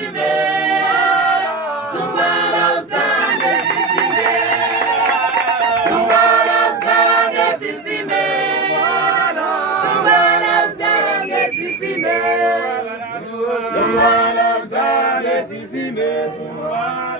zizime, Sungwana zange zizime, Sungwana zange zizime, Sungwana zange zizime, Sungwana zange zizime, Sungwana